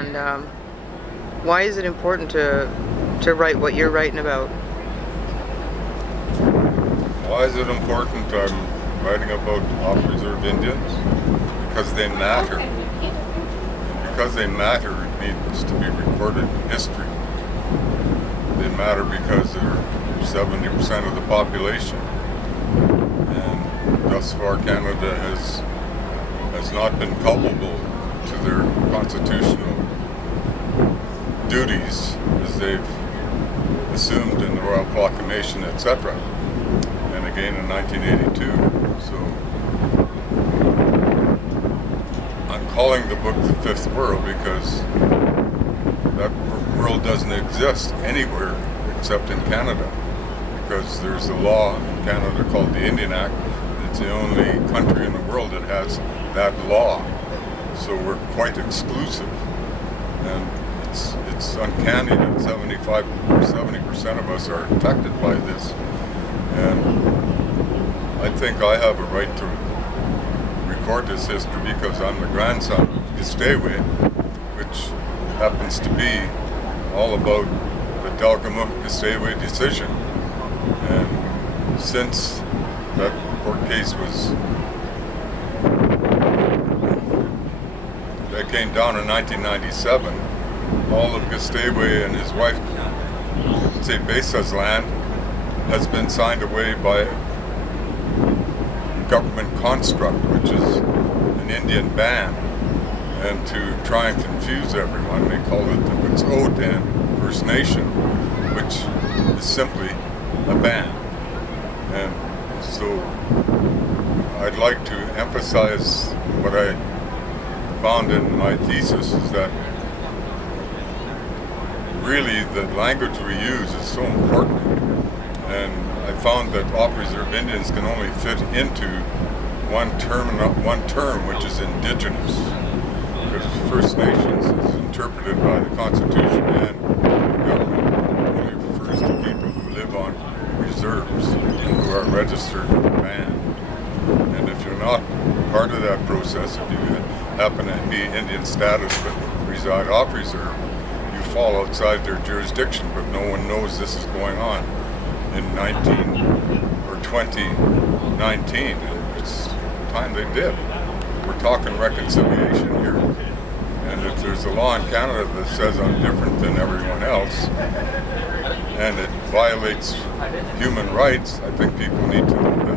and why is it important to write what you're writing about? Why is it important I'm writing about off-reserve Indians? Because they matter. Because they matter, it needs to be recorded in history. They matter because they're 70% of the population. And thus far Canada has not been culpable to their constitutional duties as they've assumed in the Royal Proclamation, etc. And again in 1982. So I'm calling the book The Fifth World because that world doesn't exist anywhere except in Canada, because there's a law in Canada called the Indian Act. It's the only country in the world that has that law, so we're quite exclusive, and it's uncanny that 70% of us are affected by this. And I think I have a right to record this history because I'm the grandson of Tsaskiy, which happens to be all about the Tsaskiy decision. And since that court case that came down in 1997, all of Tsaskiy and his wife Besa's land has been signed away by government construct, which is an Indian ban. And to try and confuse everyone, they call it the Wet'suwet'en First Nation, which is simply a ban. And so I'd like to emphasize what I found in my thesis is that really the language we use is so important. And I found that off-reserve Indians can only fit into one term, which is Indigenous. Because First Nations is interpreted by the Constitution and the government only refers to people who live on reserves and who are registered with the band. And if you're not part of that process, if you happen to be Indian status but reside off reserve, you fall outside their jurisdiction, but no one knows this is going on in 2019, and it's time they did. We're talking reconciliation here, and if there's a law in Canada that says I'm different than everyone else, and it violates human rights, I think people need to know that.